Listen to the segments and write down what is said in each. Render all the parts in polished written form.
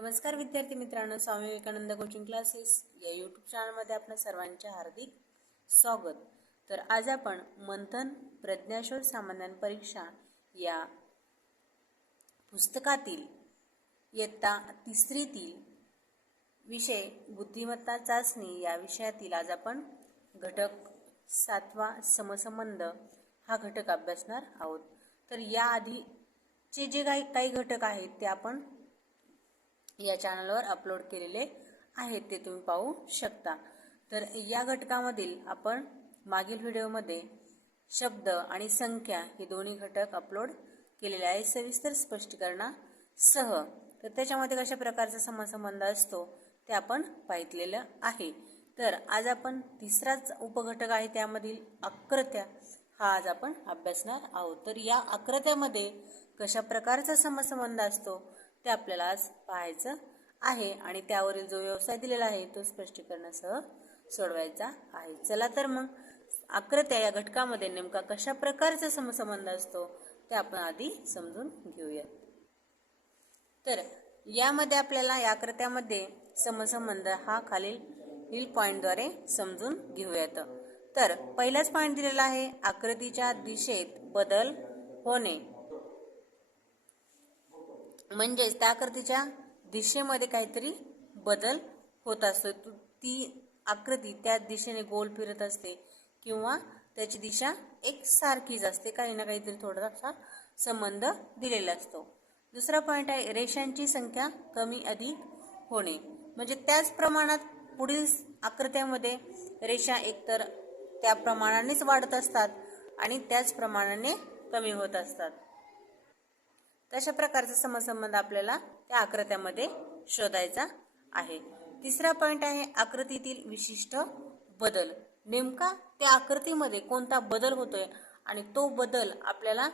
नमस्कार विद्यार्थी मित्रांनो, स्वामी विवेकानंद कोचिंग क्लासेस या यूट्यूब चॅनलमध्ये आपल्या सर्वांचे हार्दिक स्वागत। तर आज आपण मंथन प्रज्ञाशोध सामान्य परीक्षा या पुस्तकातील इयत्ता तिसरीतील विषय बुद्धिमत्ता चाचणी या विषयातील आज आपण घटक 7वा समसंबंध हा घटक अभ्यासणार आहोत। तर या आधीचे जे काही घटक आहेत ते आपण या चॅनलवर अपलोड केलेले आहेत, ते तुम्ही पाहू शकता। तर या घटकामधील आपण मागील व्हिडिओमध्ये शब्द आणि संख्या हे दोन्ही घटक अपलोड केलेले आहेत सविस्तर स्पष्टीकरणासह। तर त्याच्यामध्ये कशा प्रकारचा समसंबंध असतो ते आपण पाहितलेलं आहे। तर आज आपण तिसराच उपघटक आहे त्यामधील आकृत्या हा आज आपण अभ्यासणार आहोत। तर या आकृत्यामध्ये कशा प्रकारचा समसंबंध असतो ते आपल्याला आज पाहायचं आहे आणि त्यावरील जो व्यवसाय दिलेला आहे तो स्पष्टीकरणासह सोडवायचा आहे। चला तर मग आकृत्या या घटकामध्ये नेमका कशा प्रकारचा समसंबंध असतो ते आपण आधी समजून घेऊया। तर यामध्ये आपल्याला या आकृत्यामध्ये समसंबंध हा खालील पॉइंटद्वारे समजून घेऊयात। तर पहिलाच पॉइंट दिलेला आहे, आकृतीच्या दिशेत बदल होणे। म्हणजेच त्या आकृतीच्या दिशेमध्ये काहीतरी बदल होत असतो, ती आकृती त्या दिशेने गोल फिरत असते किंवा त्याची दिशा एक सारखीच असते, काही ना काहीतरी थोडासा संबंध दिलेला असतो। दुसरा पॉइंट आहे, रेषांची संख्या कमी अधिक होणे। म्हणजे त्याच प्रमाणात पुढील आकृत्यामध्ये रेषा एकतर त्या प्रमाणानेच वाढत असतात आणि त्याच प्रमाणाने कमी होत असतात। तशा प्रकारचा समसंबंध आपल्याला त्या आकृत्यामध्ये शोधायचा आहे। तिसरा पॉइंट आहे, आकृतीतील विशिष्ट बदल। नेमका त्या आकृतीमध्ये कोणता बदल होतोय आणि तो बदल आपल्याला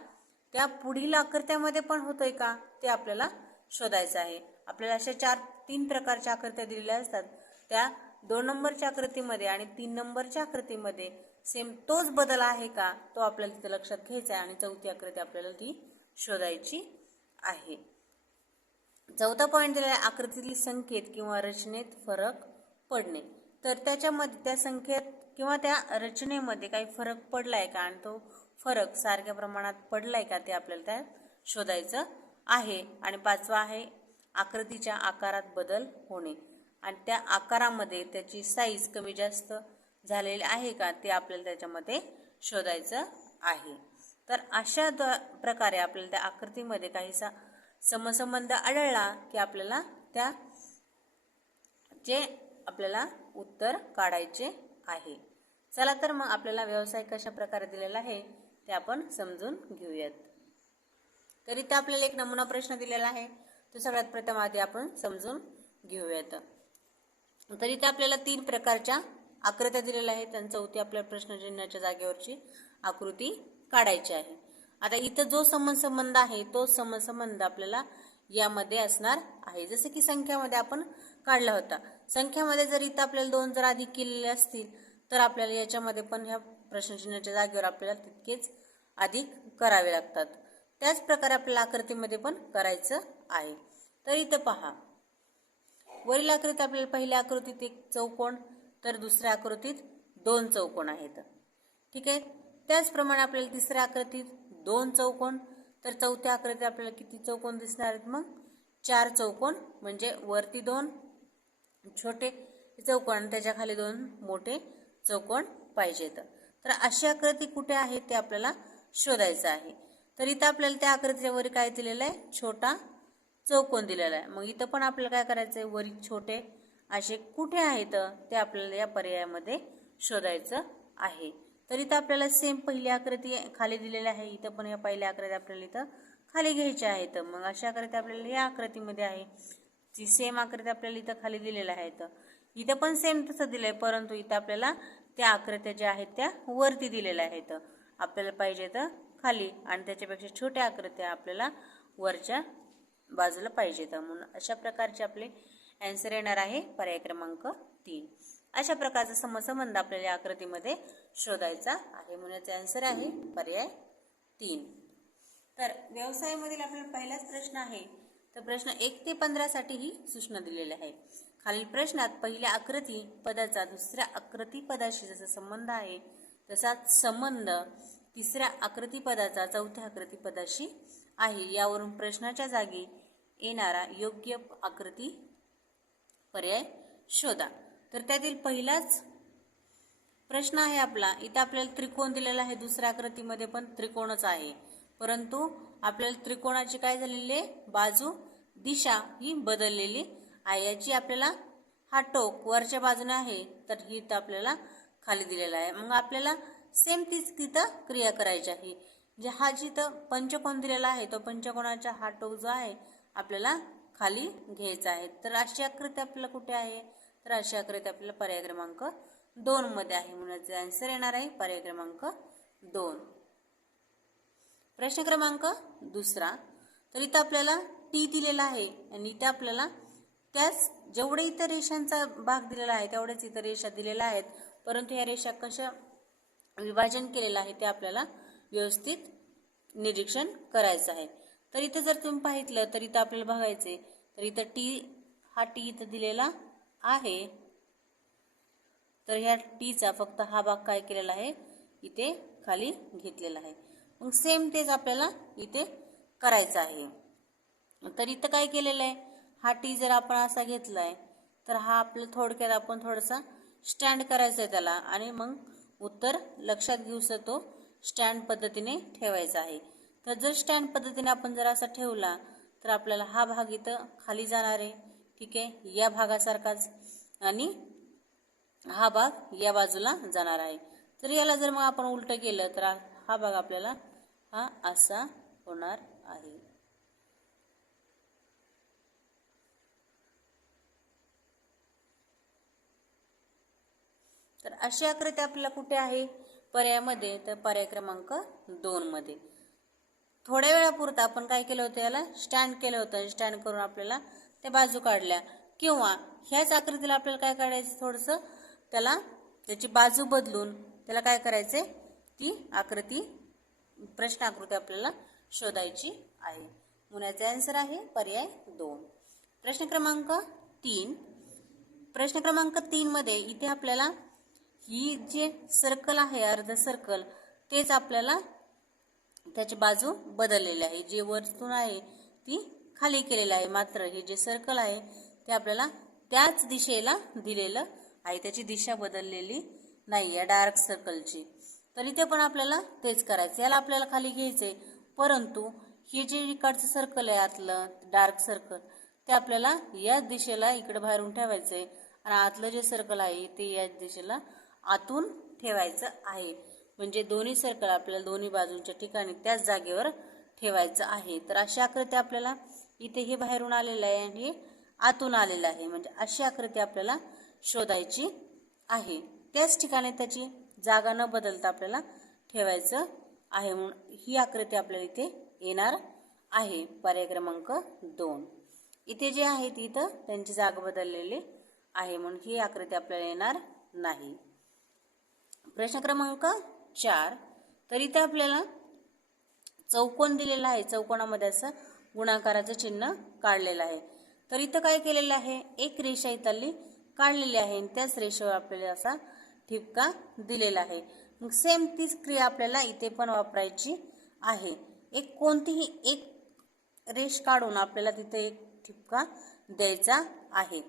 त्या पुढील आकृत्यामध्ये पण होतोय का ते आपल्याला शोधायचं आहे। आपल्याला अशा 3 प्रकारच्या आकृत्या दिलेल्या असतात, त्या 2 नंबरच्या आकृतीमध्ये आणि 3 नंबरच्या आकृतीमध्ये सेम तोच बदल आहे का तो आपल्याला तिथे लक्षात घ्यायचा आहे आणि चौथी आकृती आपल्याला ती शोधायची आहे। चौथा पॉइंट दिलेला आहे, आकृतीतील संकेत किंवा रचनेत फरक पडणे। तर त्याच्यामध्ये त्या संकेत किंवा त्या रचनेमध्ये काही फरक पडलाय का आणि तो फरक सारख्या प्रमाणात पडलाय का ते आपल्याला त्यात शोधायचं आहे। आणि पाचवा आहे, आकृतीच्या आकारात बदल होणे आणि त्या आकारामध्ये त्याची साईज कमी जास्त झालेली आहे का ते आपल्याला त्याच्यामध्ये शोधायचं आहे। तर अशा प्रकारे आपल्याला त्या आकृतीमध्ये काहीसा समसंबंध आढळला की आपल्याला आपल्याला उत्तर काढायचे आहे। चला तर मग आपल्याला व्यवसाय कशा प्रकारे दिलेला आहे ते आपण समजून घेऊयात। तर इथे आपल्याला एक नमुना प्रश्न दिलेला आहे, तो सगळ्यात प्रथम आधी आपण समजून घेऊयात। तर इथे आपल्याला 3 प्रकारच्या आकृत्या दिलेल्या आहेत आणि चौथी आपल्या प्रश्नचिन्हाच्या जागेवरची आकृती काढायची आहे। आता इथं जो समसंबंध आहे तो समसंबंध आपल्याला यामध्ये असणार आहे, जसे की संख्यामध्ये आपण काढला होता। संख्यामध्ये जर इथं आपल्याला 2 जर अधिक केलेले असतील तर आपल्याला याच्यामध्ये पण ह्या प्रश्नचिन्हाच्या जागेवर आपल्याला तितकेच अधिक करावे लागतात। त्याच प्रकारे आपल्याला आकृतीमध्ये पण करायचं आहे। तर इथं पहा, वरील आकृतीत आपल्याला पहिल्या आकृतीत एक चौकोन तर दुसऱ्या आकृतीत 2 चौकोन आहेत, ठीक आहे। त्याचप्रमाणे आपल्याला तिसऱ्या आकृतीत 2 चौकोन तर चौथ्या आकृतीत आपल्याला किती चौकोन दिसणार आहेत, मग 4 चौकोन। म्हणजे वरती 2 छोटे चौकोन आणि त्याच्या खाली 2 मोठे चौकोन पाहिजेत। तर अशी आकृती कुठे आहे ते आपल्याला शोधायचं आहे। तर इथं आपल्याला त्या आकृतीच्या वर काय दिलेलं आहे, छोटा चौकोन दिलेला आहे। मग इथं पण आपल्याला काय करायचं आहे, वरी छोटे असे कुठे आहेत ते आपल्याला या पर्यायामध्ये शोधायचं आहे। तर इथं आपल्याला सेम पहिली आकृती खाली दिलेली आहे, इथं पण या पहिल्या आकृती आपल्याला इथं खाली घ्यायच्या आहेत। मग अशा आकृती आपल्याला या आकृतीमध्ये आहे, ती सेम आकृती आपल्याला इथं खाली दिलेल्या आहेत। इथं पण सेम तसं दिलंय, परंतु इथं आपल्याला त्या आकृत्या ज्या आहेत त्या वरती दिलेल्या आहेत, आपल्याला पाहिजे तर खाली, आणि त्याच्यापेक्षा छोट्या आकृत्या आपल्याला वरच्या बाजूला पाहिजेत। म्हणून अशा प्रकारचे आपले आन्सर येणार आहे पर्याय क्रमांक 3। अशा प्रकारचा समसंबंध आपल्याला आकृतीमध्ये शोधायचा आहे, म्हणून याचा आन्सर आहे पर्याय 3। तर व्यवसायामधील आपल्याला पहिलाच प्रश्न आहे, तर प्रश्न 1 ते 15 साठी ही सूचना दिलेली आहे. खालील प्रश्नात पहिल्या आकृती पदाचा दुसऱ्या आकृती पदाशी जसा संबंध आहे तसाच संबंध तिसऱ्या आकृती पदाचा चौथ्या आकृती पदाशी आहे. यावरून प्रश्नाच्या जागी येणारा योग्य आकृती पर्याय शोधा. तर त्यातील पहिलाच प्रश्न आहे आपला. इथे आपल्याला त्रिकोण दिलेला आहे, दुसऱ्या आकृतीमध्ये पण त्रिकोणच आहे, परंतु आपल्याला त्रिकोणाची काय झालेली आहे, बाजू दिशा ही बदललेली आहे. याची आपल्याला हा टोक वरच्या बाजूने आहे, तर ही तर आपल्याला खाली दिलेला आहे. मग आपल्याला सेम तीच तिथं क्रिया करायची आहे. जे हा जिथं पंचकोन दिलेला आहे तो पंचकोनाचा हा टोक जो आहे आपल्याला खाली घ्यायचा आहे. तर अशी आकृती आपल्याला कुठे आहे, तर अशी आकृती आपल्याला पर्याय क्रमांक 2 मध्ये आहे. म्हणून आन्सर येणार आहे पर्याय क्रमांक 2. प्रश्न क्रमांक 2. तर इथं आपल्याला टी दिलेला आहे आणि इथे आपल्याला त्याच जेवढे इतर रेषांचा भाग दिलेला आहे तेवढेच इतर रेषा दिलेल्या आहेत, परंतु या रेषा कशा विभाजन केलेलं आहे ते आपल्याला व्यवस्थित निरीक्षण करायचं आहे. तर इथं जर तुम्ही पाहितलं तर इथं आपल्याला बघायचे, तर इथं टी इथं दिलेला आहे. तर ह्या टीचा फक्त हा भाग काय केलेला आहे, इथे खाली घेतलेला आहे. मग सेम तेच आपल्याला इथे करायचं आहे. तर इथं काय केलेलं आहे, हा टी जर आपण असा घेतलाय तर हा आपलं थोडक्यात आपण थोडासा स्टँड करायचा आहे त्याला, आणि मग उत्तर लक्षात घेऊन तो स्टँड पद्धतीने ठेवायचा आहे. तर जर स्टँड पद्धतीने आपण जर असा ठेवला तर आपल्याला हा भाग इथं खाली जाणार आहे, ठीक आहे, या भागासारखाच, आणि हा भाग या बाजूला जाणार आहे. तर याला जर मग आपण उलट केलं तर हा भाग आपल्याला हा असा होणार आहे. तर अशी आकृती आपल्याला कुठे आहे पर्यायामध्ये, तर पर्याय क्रमांक 2 मध्ये. थोड्या वेळापुरता आपण काय केलं होतं, याला स्टँड केलं होतं. स्टँड करून आपल्याला त्या बाजू काढल्या, किंवा ह्याच आकृतीला आपल्याला काय काढायचं, थोडंसं त्याला त्याची बाजू बदलून त्याला काय करायचे, ती आकृती प्रश्न आकृती आपल्याला शोधायची आहे. म्हणून याचा आन्सर आहे पर्याय 2. प्रश्न क्रमांक 3. प्रश्न क्रमांक 3 मध्ये इथे आपल्याला ही जे सर्कल आहे, अर्ध सर्कल, तेच आपल्याला त्याची बाजू बदललेली आहे. जे वर्तुळ आहे ती खाली केलेलं आहे, मात्र हे जे सर्कल आहे ते आपल्याला त्याच दिशेला दिलेलं आहे, त्याची दिशा बदललेली नाही या डार्क सर्कलची. तर इथे पण आपल्याला तेच करायचं. याला आपल्याला खाली घ्यायचंय, परंतु हे जे इकडचं सर्कल आहे आतलं डार्क सर्कल, ते आपल्याला याच दिशेला इकडे बाहेरून ठेवायचंय, आणि आतलं जे सर्कल आहे ते याच दिशेला आतून ठेवायचं आहे. म्हणजे दोन्ही सर्कल आपल्याला दोन्ही बाजूंच्या ठिकाणी त्याच जागेवर ठेवायचं आहे. तर अशी आकृती आपल्याला इथे हे बाहेरून आलेलं आहे आणि हे आतून आलेलं आहे, म्हणजे अशी आकृती आपल्याला शोधायची आहे. त्याच ठिकाणी त्याची जागा न बदलता आपल्याला ठेवायचं आहे. म्हणून ही आकृती आपल्याला इथे येणार आहे पर्याय क्रमांक 2. इथे जे आहे इथं त्यांची जागा बदललेली आहे, म्हणून ही आकृती आपल्याला येणार नाही. प्रश्न क्रमांक 4. तर इथे आपल्याला चौकोन दिलेला आहे, चौकोनामध्ये असं गुणाकाराचं चिन्ह काढलेलं आहे. तर इथं काय केलेलं आहे, एक रेषा इथली काढलेली आहे आणि त्याच रेषेवर आपल्याला असा ठिपका दिलेला आहे. मग सेम तीच क्रिया आपल्याला इथे पण वापरायची आहे. कोणतीही एक रेष काढून आपल्याला तिथे एक ठिपका द्यायचा आहे.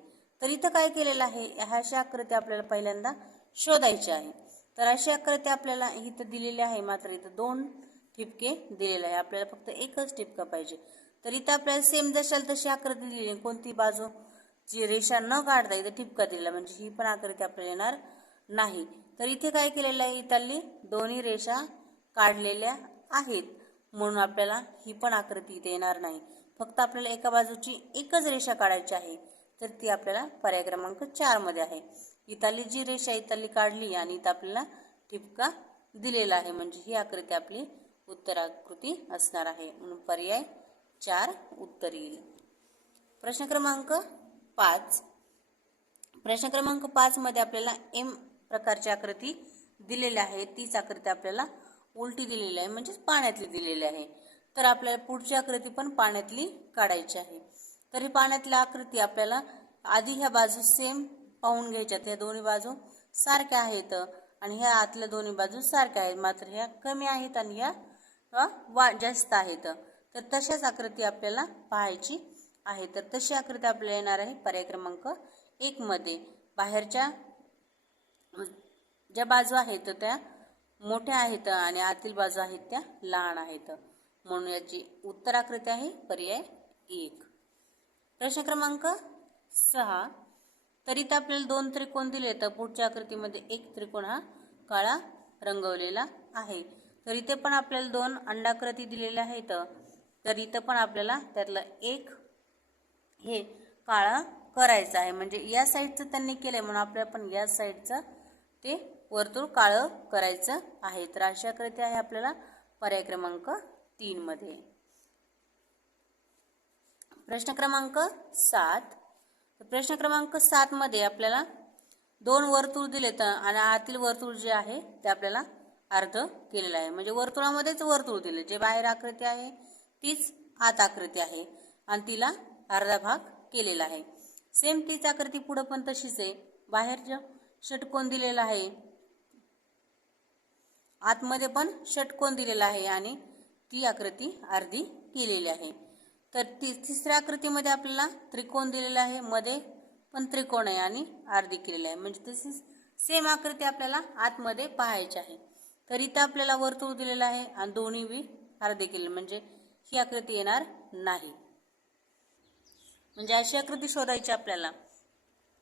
तर इथं काय केलेलं आहे, अशी आकृती आपल्याला पहिल्यांदा शोधायची आहे. तर अशी आकृती आपल्याला इथं दिलेली आहे, मात्र इथं 2 ठिपके दिलेले आहे, आपल्याला फक्त एकच ठिपका पाहिजे. तर इथं आपल्याला सेम जशाल तशी आकृती दिलेली, कोणती बाजू जी रेषा न काढता इथं ठिपका दिलेला, म्हणजे ही पण आकृती आपल्याला येणार नाही. तर इथे काय केलेलं आहे, इथली दोन्ही रेषा काढलेल्या आहेत, म्हणून आपल्याला ही पण आकृती इथे येणार नाही. फक्त आपल्याला एका बाजूची एकच रेषा काढायची आहे, तर ती आपल्याला पर्याय क्रमांक 4 मध्ये आहे. इथली जी रेषा इथली काढली आणि इथं आपल्याला ठिपका दिलेला आहे, म्हणजे ही आकृती आपली उत्तर आकृती असणार आहे. म्हणून पर्याय 4 उत्तर येईल. प्रश्न क्रमांक 5. प्रश्न क्रमांक 5 मध्ये आपल्याला एम प्रकारची आकृती दिलेली आहे. तीच आकृती आपल्याला उलटी दिलेली आहे, म्हणजे पाण्यातली दिलेली आहे. तर आपल्याला पुढची आकृती पण पाण्यातली काढायची आहे. तरी पाण्यातली आकृती आपल्याला आधी ह्या बाजू सेम पाहून घ्यायच्यात. ह्या दोन्ही बाजू सारख्या आहेत आणि ह्या आतल्या दोन्ही बाजू सारख्या आहेत, मात्र ह्या कमी आहेत आणि ह्या जास्त आहेत. तर तशाच आकृती आपल्याला पाहायची आहे. तर तशी आकृती आपल्याला येणार आहे पर्याय क्रमांक 1 मध्ये. बाहेरच्या ज्या बाजू आहेत त्या मोठ्या आहेत आणि आतील बाजू आहेत त्या लहान आहेत, म्हणून याची उत्तर आकृती आहे पर्याय 1. प्रश्न क्रमांक 6. तर इथं आपल्याला 2 त्रिकोण दिले, तर पुढच्या आकृतीमध्ये एक त्रिकोण हा काळा रंगवलेला आहे. तर इथे पण आपल्याला 2 अंडाकृती दिलेल्या आहेत, तर इथं पण आपल्याला त्यातलं एक हे काळा करायचं आहे. म्हणजे या साईडचं त्यांनी केलंय म्हणून आपल्याला पण या साईडचं ते वर्तुळ काळं करायचं आहे. तर अशी आकृती आहे आपल्याला पर्याय क्रमांक 3 मध्ये. प्रश्न क्रमांक 7. प्रश्न क्रमांक 7 मध्ये आपल्याला 2 वर्तुळ दिलेत आणि आतील वर्तुळ जे आहे ते आपल्याला अर्ध केलेलं आहे. म्हणजे वर्तुळामध्येच वर्तुळ दिले, जे बाहेर आकृती आहे तीच आत आकृती आहे आणि तिला अर्धा भाग केलेला आहे. सेम तीच आकृती पुढे पण तशीच आहे. बाहेर जो षटकोन दिलेला आहे, आतमध्ये पण षटकोन दिलेला आहे आणि ती आकृती अर्धी केलेली आहे. तर तिसऱ्या आकृतीमध्ये आपल्याला त्रिकोण दिलेला आहे, मध्ये पण त्रिकोण आहे आणि अर्धी केलेली आहे. म्हणजे तशीच सेम आकृती आपल्याला आतमध्ये पाहायची आहे. तर इथं आपल्याला वर्तुळ दिलेलं आहे आणि दोन्ही बी अर्धे केले, म्हणजे ही आकृती येणार नाही. म्हणजे अशी आकृती शोधायची आपल्याला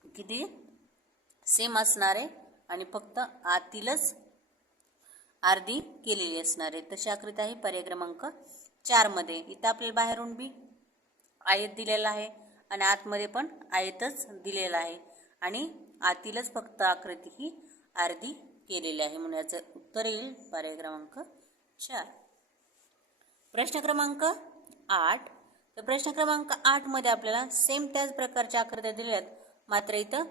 किती सेम असणार आहे आणि फक्त आतीलच अर्धी केलेली असणार आहे. तशी आकृती आहे पर्याय क्रमांक 4 मध्ये. इथं आपल्याला बाहेरून बी आयत दिलेला आहे आणि आतमध्ये पण आयतच दिलेला आहे आणि आतीलच फक्त आकृती ही अर्धी केलेली आहे, म्हणून याचं उत्तर येईल पर्याय क्रमांक 4. प्रश्न क्रमांक 8. तर प्रश्न क्रमांक 8 मध्ये आपल्याला सेम त्याच प्रकारच्या आकृत्या दिल्या आहेत, मात्र इथं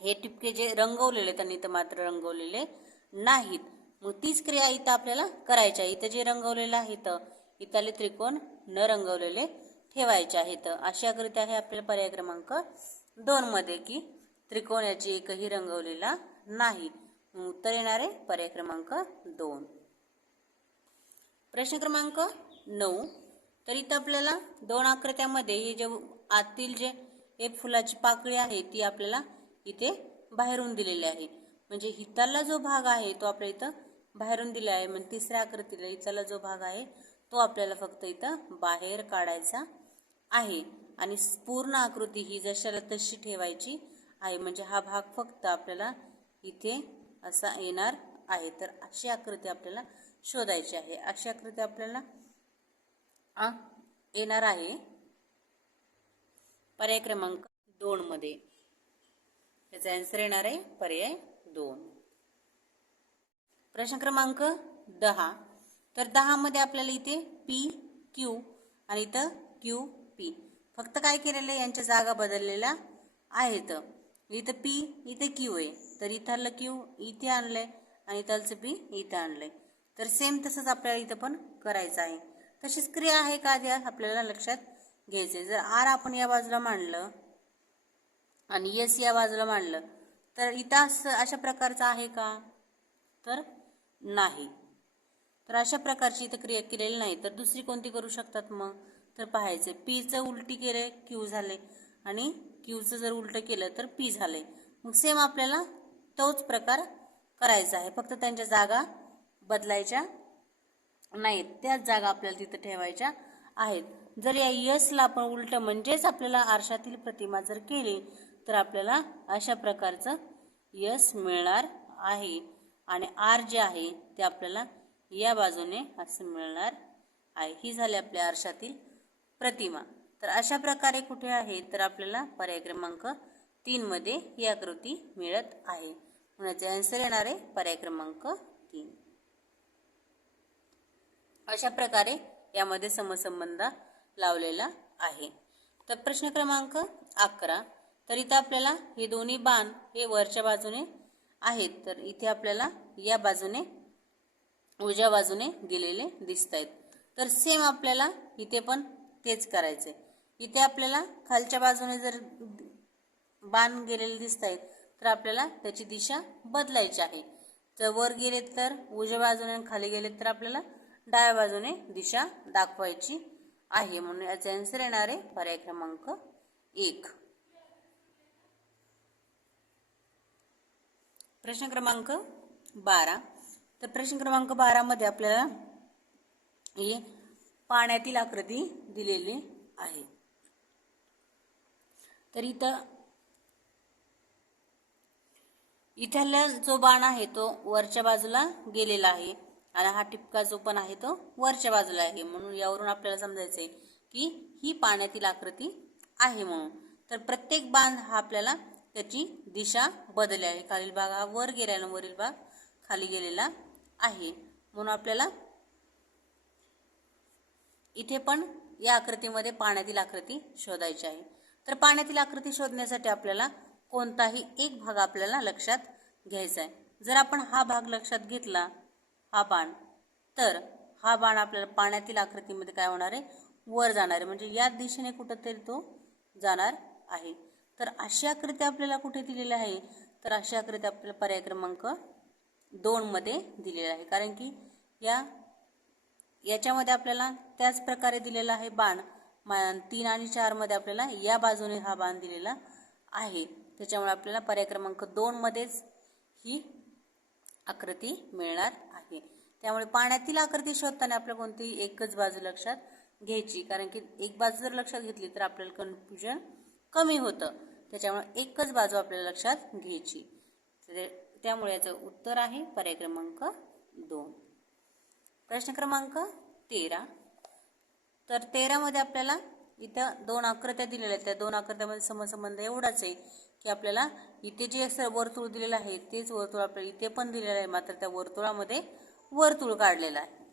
हे टिपके जे रंगवलेले त्यांनी इथं मात्र रंगवलेले नाहीत. मग तीच क्रिया इथं आपल्याला करायची आहे. इथं जे रंगवलेलं आहे इथले त्रिकोण न रंगवलेले ठेवायचे आहेत. अशी आकृती आहे आपल्याला पर्याय क्रमांक 2 मध्ये की त्रिकोण याची एकही रंगवलेला नाही. उत्तर येणार आहे पर्याय क्रमांक 2. प्रश्न क्रमांक 9. तर इथं आपल्याला 2 आकृत्यामध्ये हे जे आतील जे एक फुलाची पाकळी आहे ती आपल्याला इथे बाहेरून दिलेली आहे. म्हणजे हिताला जो भाग आहे तो आपल्या इथं बाहेरून दिला आहे. म्हणजे तिसऱ्या आकृतीला हिताला जो भाग आहे तो आपल्याला फक्त इथं बाहेर काढायचा आहे आणि पूर्ण आकृती ही जशाला तशी ठेवायची आहे. म्हणजे हा भाग फक्त आपल्याला इथे असा येणार आहे. तर अशी आकृती आपल्याला शोधायची आहे. अशी आकृती आपल्याला येणार आहे पर्याय क्रमांक 2 मध्ये. त्याचा आन्सर येणार आहे पर्याय 2. प्रश्न क्रमांक 10. तर 10 मध्ये आपल्याला इथे पी क्यू आणि इथं क्यू पी फक्त काय केलेलं आहे, यांच्या जागा बदललेल्या आहेत. इथं पी इथे क्यू आहे, तर इथलं क्यू इथे आणलंय आणि इथलचं पी इथे आणलंय. तर सेम तसंच आपल्याला इथं पण करायचं आहे. तशीच क्रिया आहे का त्या आपल्याला लक्षात घ्यायचे. जर आर आपण या बाजूला मांडलं आणि एस या बाजूला मांडलं तर इथं अशा प्रकारचं आहे का, तर नाही. तर अशा प्रकारची इथं क्रिया केलेली नाही. तर दुसरी कोणती करू शकतात मग, तर पाहायचं पीचं उलटी केलंय क्यू झाले आणि क्यूचं जर उलटं केलं तर पी झाले. मग सेम आपल्याला तोच प्रकार करायचा आहे, फक्त त्यांच्या जागा बदलायच्या नाहीत, त्याच जागा आपल्याला तिथं ठेवायच्या आहेत. जर या यसला आपण उलट म्हणजेच आपल्याला आरशातील प्रतिमा जर केली तर आपल्याला अशा प्रकारचं यस मिळणार आहे आणि आर जे आहे ते आपल्याला या बाजूने असं मिळणार आहे. ही झाली आपल्या आरशातील प्रतिमा. तर अशा प्रकारे कुठे आहे, तर आपल्याला पर्याय क्रमांक 3 मध्ये ही आकृती मिळत आहे. याचे आन्सर येणार आहे पर्याय क्रमांक 3. अशा प्रकारे यामध्ये समसंबंध लावलेला आहे. तर प्रश्न क्रमांक 11. तर इथं आपल्याला हे दोन्ही बाण हे वरच्या बाजूने आहेत, तर इथे आपल्याला या बाजूने उजव्या बाजूने दिलेले दिसत आहेत. तर सेम आपल्याला इथे पण तेच करायचे. इथे आपल्याला खालच्या बाजूने जर बाण गेलेले दिसत आहेत तर आपल्याला त्याची दिशा बदलायची आहे. जर वर गेले तर उजव्या बाजूने आणि खाली गेले तर आपल्याला डाव्या बाजूने दिशा दाखवायची आहे. म्हणून याचे आन्सर येणार आहे पर्याय क्रमांक 1. प्रश्न क्रमांक 12. तर प्रश्न क्रमांक 12 मध्ये आपल्याला हे पाण्यातील आकृती दिलेली आहे. तर इथला जो बाण आहे तो वरच्या बाजूला गेलेला आहे आणि हा टिपका जो पण आहे तो वरच्या बाजूला आहे. म्हणून यावरून आपल्याला समजायचंय की ही पाण्यातील आकृती आहे म्हणून. तर प्रत्येक बाण हा आपल्याला त्याची दिशा बदलली आहे. खालील भाग हा वर गेला आणि वरील भाग खाली गेलेला आहे. म्हणून आपल्याला इथे पण या आकृतीमध्ये पाण्यातील आकृती शोधायची आहे. तर पाण्यातील आकृती शोधण्यासाठी आपल्याला कोणताही एक भाग आपल्याला लक्षात घ्यायचा आहे. जर आपण हा भाग लक्षात घेतला, हा बाण, तर हा बाण आपल्याला पाण्यातील आकृतीमध्ये काय होणार आहे, वर जाणार आहे. म्हणजे या दिशेने कुठंतरी तो जाणार आहे. तर अशी आकृती आपल्याला कुठे दिलेली आहे, तर अशी आकृती आपल्याला पर्याय क्रमांक 2 मध्ये दिलेली आहे. कारण की याच्यामध्ये आपल्याला त्याच प्रकारे दिलेला आहे बाण. 3 आणि 4 मध्ये आपल्याला या बाजूने हा बाण दिलेला आहे. त्याच्यामुळे आपल्याला पर्याय क्रमांक 2 मध्येच ही आकृती मिळणार आहे. त्यामुळे पाण्यातील आकृती शोधताना आपल्याला कोणतीही एकच बाजू लक्षात घ्यायची. कारण की एक बाजू जर लक्षात घेतली तर आपल्याला कन्फ्युजन कमी होतं. त्याच्यामुळे एकच बाजू आपल्याला लक्षात घ्यायची. त्यामुळे याचं उत्तर आहे पर्याय क्रमांक 2. प्रश्न क्रमांक 13. तर 13 मध्ये आपल्याला इथं 2 आकृत्या दिलेल्या आहेत. त्या 2 आकृत्यामध्ये समसंबंध एवढाच आहे की आपल्याला इथे जे असं वर्तुळ दिलेलं आहे तेच वर्तुळ आपल्याला इथे पण दिलेलं आहे, मात्र त्या वर्तुळामध्ये वर्तुळ काढलेलं आहे.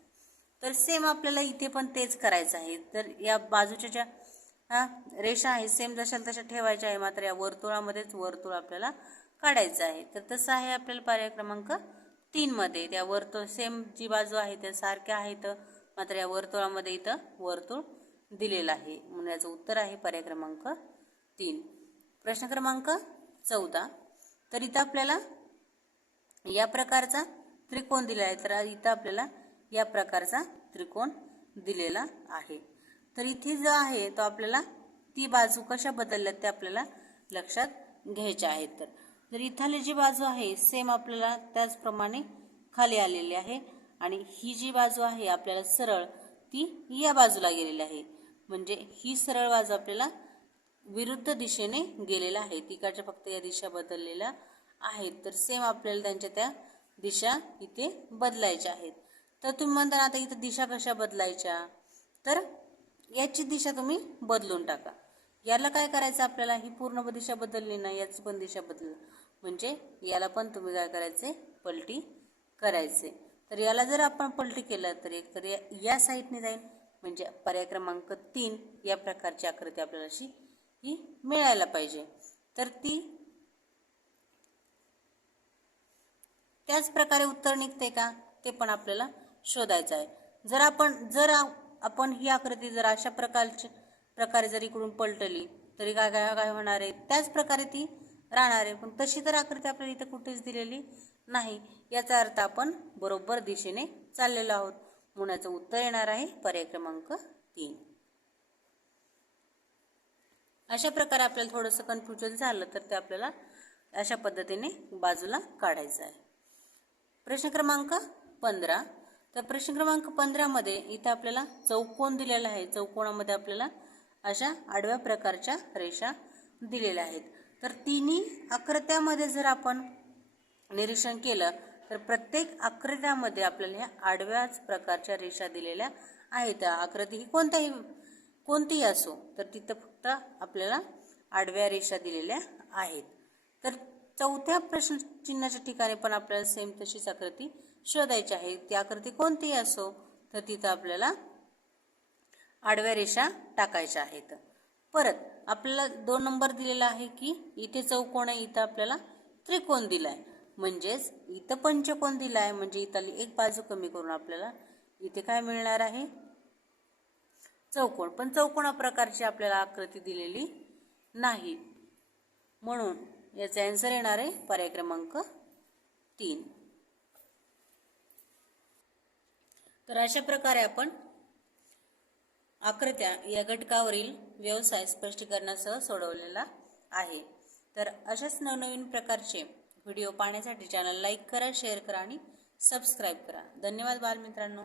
तर सेम आपल्याला इथे पण तेच करायचं आहे. तर या बाजूच्या ज्या रेषा आहेत सेम जशाल तशा ठेवायच्या आहे, मात्र या वर्तुळामध्येच वर्तुळ आपल्याला काढायचं आहे. तर तसं आहे आपल्याला पर्याय क्रमांक 3 मध्ये. त्या वर्तुळ सेम जी बाजू आहे त्या सारख्या आहेत, मात्र या वर्तुळामध्ये इथं वर्तुळ दिलेलं आहे. म्हणून याचं उत्तर आहे पर्याय क्रमांक 3. प्रश्न क्रमांक 14. तर इथं आपल्याला या प्रकारचा त्रिकोण दिलेला आहे. तर इथं आपल्याला या प्रकारचा त्रिकोण दिलेला आहे. तर इथे जो आहे तो आपल्याला ती बाजू कशा बदलल्या ते आपल्याला लक्षात घ्यायच्या आहेत. तर इथली जी बाजू आहे सेम आपल्याला त्याचप्रमाणे खाली आलेली आहे आणि ही जी बाजू आहे आपल्याला सरळ ती या बाजूला गेलेली आहे. म्हणजे ही सरळ बाजू आपल्याला विरुद्ध दिशेने गेलेला आहे. तिकडच्या फक्त या दिशा बदललेल्या आहेत. तर सेम आपल्याला त्यांच्या त्या दिशा इथे बदलायच्या आहेत. तर तुम्ही म्हणता आता इथं दिशा कशा बदलायच्या, तर याची दिशा तुम्ही बदलून टाका. याला काय करायचं आपल्याला, ही पूर्ण दिशा बदलली ना, याची पण दिशा बदल, म्हणजे याला पण तुम्ही काय करायचे, पलटी करायचे. तर याला जर आपण पलटी केलं तर एक तर या साईडने जाईल. म्हणजे पर्याय क्रमांक 3 या प्रकारची आकृती आपल्याला अशी ही मिळायला पाहिजे. तर ती त्याच प्रकारे उत्तर निघते का ते पण आपल्याला शोधायचं आहे. जर आपण ही आकृती जर अशा प्रकारे जर इकडून पलटली तरी काय काय काय होणार आहे, त्याच प्रकारे ती राहणार आहे. पण तशी तर आकृती आपल्याला इथे कुठेच दिलेली नाही. याचा अर्थ आपण बरोबर दिशेने चाललेलो आहोत. म्हणून याचं उत्तर येणार आहे पर्याय क्रमांक 3. अशा प्रकारे आपल्याला थोडंसं कन्फ्युजन झालं तर ते आपल्याला अशा पद्धतीने बाजूला काढायचं आहे. प्रश्न क्रमांक 15. तर प्रश्न क्रमांक 15 मध्ये इथं आपल्याला चौकोन दिलेला आहे. चौकोनामध्ये आपल्याला अशा आडव्या प्रकारच्या रेषा दिलेल्या आहेत. तर तिन्ही आकृत्यामध्ये जर आपण निरीक्षण केलं तर प्रत्येक आकृत्यामध्ये आपल्याला ह्या आडव्याच प्रकारच्या रेषा दिलेल्या आहेत. आकृती ही कोणतीही असो तर तिथं फक्त आपल्याला आडव्या रेषा दिलेल्या आहेत. तर चौथ्या प्रश्न चिन्हाच्या ठिकाणी पण आपल्याला सेम तशीच आकृती शोधायची आहे. ती आकृती कोणतीही असो तर तिथं आपल्याला आडव्या रेषा टाकायच्या आहेत. परत आपल्याला 2 नंबर दिलेला आहे की इथे चौकोन आहे, इथं आपल्याला त्रिकोण दिलाय. म्हणजेच इथं पंचकोन दिला आहे. म्हणजे इथली एक बाजू कमी करून आपल्याला इथे काय मिळणार आहे, चौकोन, पण चौकोना प्रकारची आपल्याला आकृती दिलेली नाही, म्हणून याचा आन्सर येणार आहे पर्याय क्रमांक 3. तर अशा प्रकारे आपण आकृत्या या घटकावरील व्यवसाय स्पष्टीकरणासह सोडवलेला आहे. तर अशाच नवनवीन प्रकारचे व्हिडिओ पाहण्यासाठी चॅनल लाईक करा, शेअर करा आणि सबस्क्राईब करा. धन्यवाद बालमित्रांनो.